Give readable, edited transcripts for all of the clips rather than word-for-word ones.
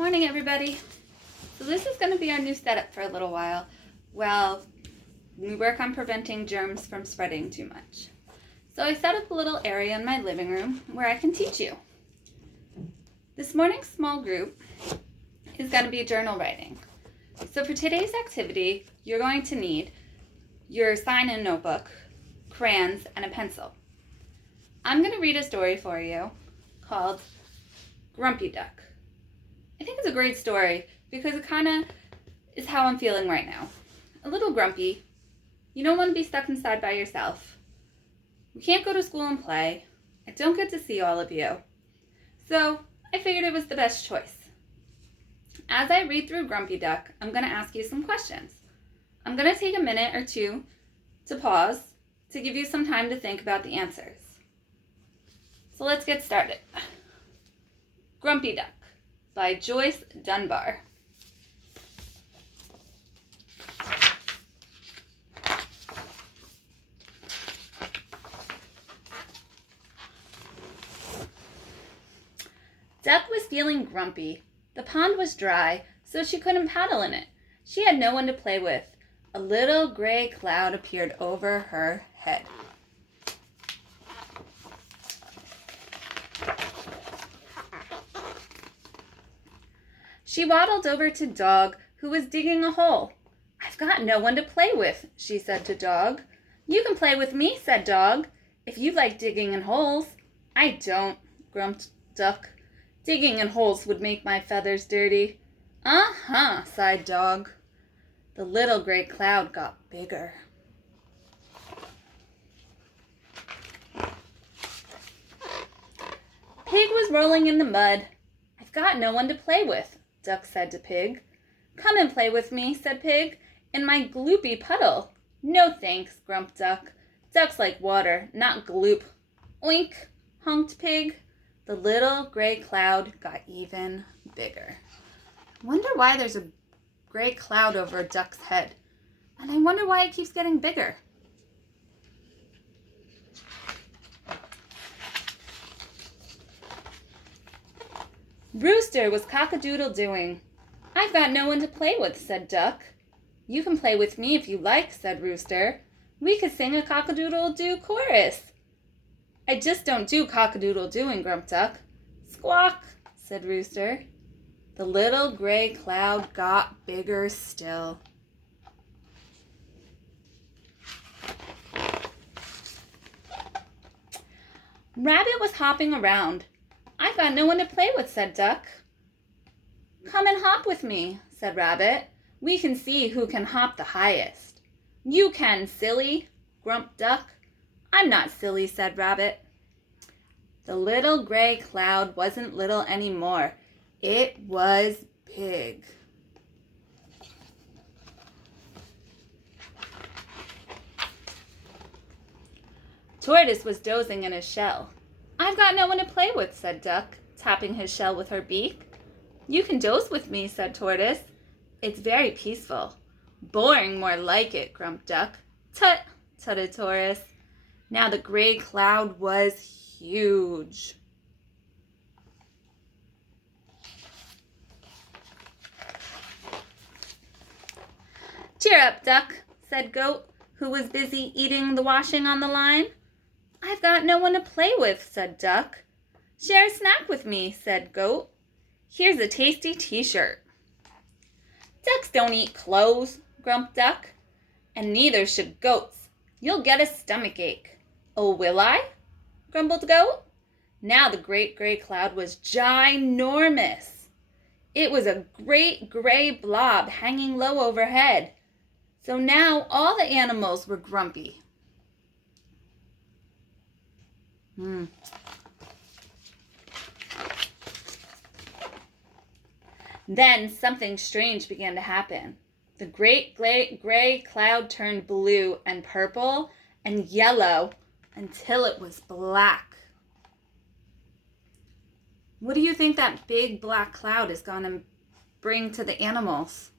Morning, everybody. So this is going to be our new setup for a little while. Well, we work on preventing germs from spreading too much. So I set up a little area in my living room where I can teach you. This morning's small group is going to be journal writing. So for today's activity, you're going to need your sign-in notebook, crayons, and a pencil. I'm going to read a story for you called Grumpy Duck. I think it's a great story because it kind of is how I'm feeling right now. A little grumpy. You don't want to be stuck inside by yourself. We can't go to school and play. I don't get to see all of you. So I figured it was the best choice. As I read through Grumpy Duck, I'm going to ask you some questions. I'm going to take a minute or two to pause to give you some time to think about the answers. So let's get started. Grumpy Duck by Joyce Dunbar. Duck was feeling grumpy. The pond was dry, so she couldn't paddle in it. She had no one to play with. A little gray cloud appeared over her head. She waddled over to Dog, who was digging a hole. "I've got no one to play with," she said to Dog. "You can play with me," said Dog, "if you like digging in holes." "I don't," grumped Duck. "Digging in holes would make my feathers dirty." "Uh-huh," sighed Dog. The little gray cloud got bigger. Pig was rolling in the mud. "I've got no one to play with," Duck said to Pig. "Come and play with me," said Pig, "in my gloopy puddle." "No thanks," grumped Duck. "Ducks like water, not gloop." "Oink," honked Pig. The little gray cloud got even bigger. I wonder why there's a gray cloud over a duck's head. And I wonder why it keeps getting bigger. Rooster was cock-a-doodle-doing. "I've got no one to play with," said Duck. "You can play with me if you like," said Rooster. "We could sing a cock-a-doodle-doo chorus." "I just don't do cock-a-doodle-dooing," grumped Duck. "Squawk," said Rooster. The little gray cloud got bigger still. Rabbit was hopping around. "I've got no one to play with," said Duck. "Come and hop with me," said Rabbit. "We can see who can hop the highest." "You can, silly," grumped Duck. "I'm not silly," said Rabbit. The little gray cloud wasn't little anymore. It was big. Tortoise was dozing in his shell. "I've got no one to play with," said Duck, tapping his shell with her beak. "You can doze with me," said Tortoise. "It's very peaceful." "Boring, more like it," grumped Duck. "Tut," tutted Tortoise. Now the gray cloud was huge. "Cheer up, Duck," said Goat, who was busy eating the washing on the line. "I've got no one to play with," said Duck. "Share a snack with me," said Goat. "Here's a tasty t-shirt." "Ducks don't eat clothes," grumped Duck. "And neither should goats. You'll get a stomachache." "Oh, will I?" grumbled Goat. Now the great gray cloud was ginormous. It was a great gray blob hanging low overhead. So now all the animals were grumpy. Then something strange began to happen. The great gray cloud turned blue and purple and yellow until it was black. What do you think that big black cloud is going to bring to the animals?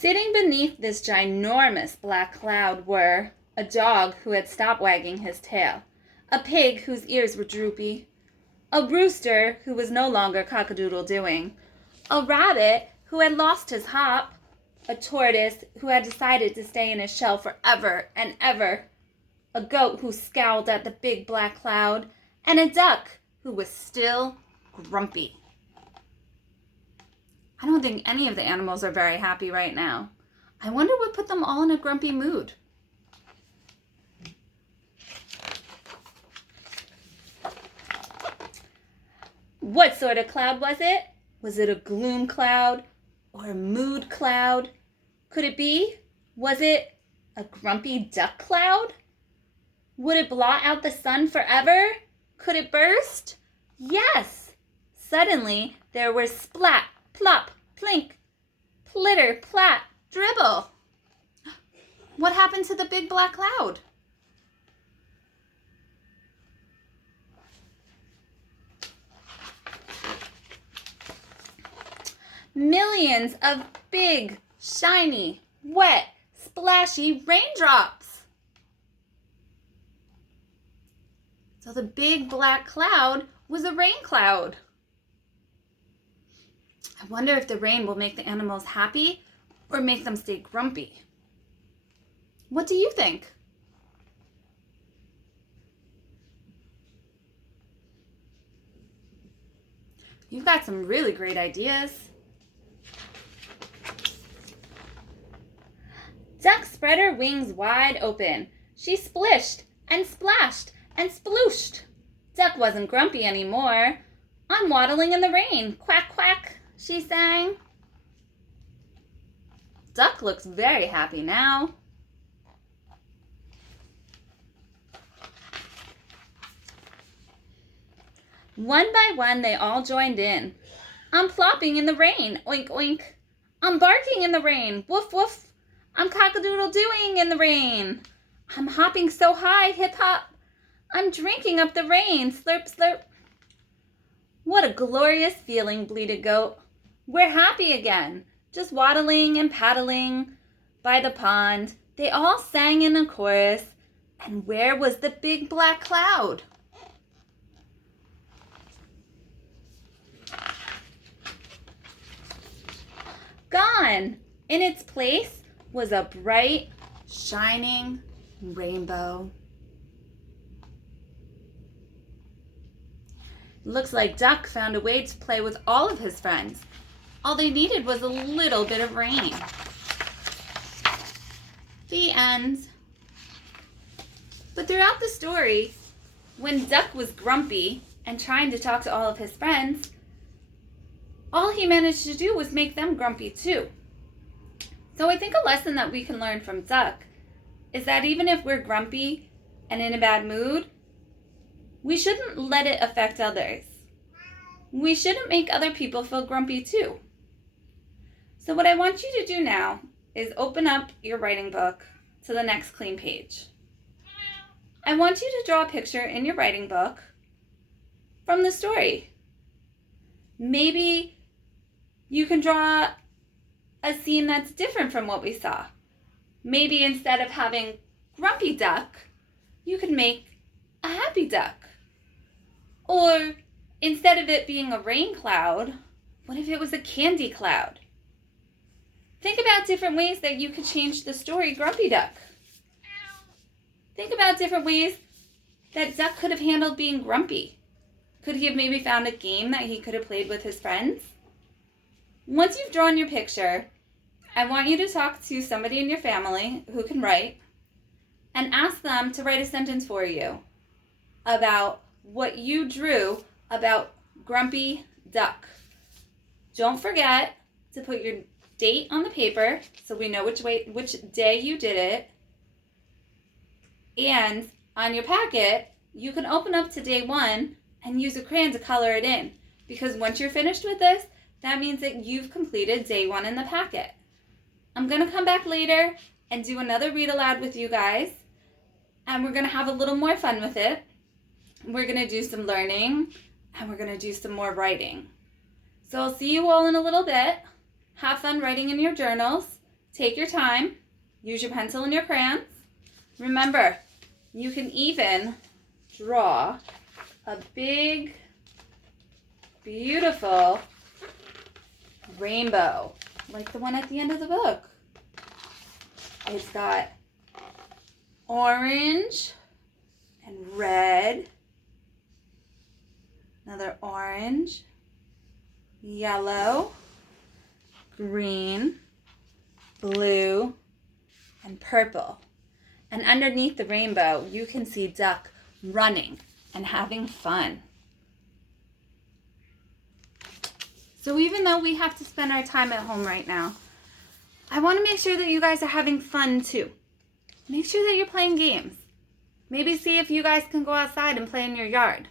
Sitting beneath this ginormous black cloud were a dog who had stopped wagging his tail, a pig whose ears were droopy, a rooster who was no longer cock-a-doodle-doing, a rabbit who had lost his hop, a tortoise who had decided to stay in his shell forever and ever, a goat who scowled at the big black cloud, and a duck who was still grumpy. I don't think any of the animals are very happy right now. I wonder what put them all in a grumpy mood. What sort of cloud was it? Was it a gloom cloud or a mood cloud? Could it be? Was it a grumpy duck cloud? Would it blot out the sun forever? Could it burst? Yes! Suddenly there was splat, plop, plink, plitter, plat, dribble. What happened to the big black cloud? Millions of big, shiny, wet, splashy raindrops. So the big black cloud was a rain cloud. I wonder if the rain will make the animals happy or make them stay grumpy. What do you think? You've got some really great ideas. Duck spread her wings wide open. She splished and splashed and splooshed. Duck wasn't grumpy anymore. I'm waddling in the rain. Quack, quack, she sang. Duck looks very happy now. One by one, they all joined in. I'm plopping in the rain, oink, oink. I'm barking in the rain, woof, woof. I'm cock-a-doodle-doing in the rain. I'm hopping so high, hip-hop. I'm drinking up the rain, slurp, slurp. What a glorious feeling, bleated Goat. We're happy again, just waddling and paddling by the pond. They all sang in a chorus. And where was the big black cloud? Gone. In its place was a bright, shining rainbow. Looks like Duck found a way to play with all of his friends. All they needed was a little bit of rain. The end. But throughout the story, when Duck was grumpy and trying to talk to all of his friends, all he managed to do was make them grumpy too. So I think a lesson that we can learn from Duck is that even if we're grumpy and in a bad mood, we shouldn't let it affect others. We shouldn't make other people feel grumpy too. So what I want you to do now is open up your writing book to the next clean page. I want you to draw a picture in your writing book from the story. Maybe you can draw a scene that's different from what we saw. Maybe instead of having grumpy duck, you could make a happy duck. Or instead of it being a rain cloud, what if it was a candy cloud? Think about different ways that you could change the story Grumpy Duck. Think about different ways that Duck could have handled being grumpy. Could he have maybe found a game that he could have played with his friends? Once you've drawn your picture, I want you to talk to somebody in your family who can write and ask them to write a sentence for you about what you drew about Grumpy Duck. Don't forget to put your date on the paper so we know which day you did it. And on your packet, you can open up to day 1 and use a crayon to color it in. Because once you're finished with this, that means that you've completed day 1 in the packet. I'm going to come back later and do another read aloud with you guys. And we're going to have a little more fun with it. We're going to do some learning and we're going to do some more writing. So I'll see you all in a little bit. Have fun writing in your journals. Take your time. Use your pencil and your crayons. Remember, you can even draw a big, beautiful rainbow, like the one at the end of the book. It's got orange and red, another orange, yellow, green, blue, and purple. And underneath the rainbow, you can see duck running and having fun. So even though we have to spend our time at home right now, I want to make sure that you guys are having fun too. Make sure that you're playing games. Maybe see if you guys can go outside and play in your yard.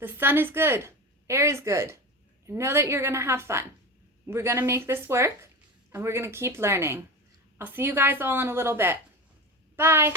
The sun is good, air is good. Know that you're going to have fun. We're going to make this work, and we're going to keep learning. I'll see you guys all in a little bit. Bye.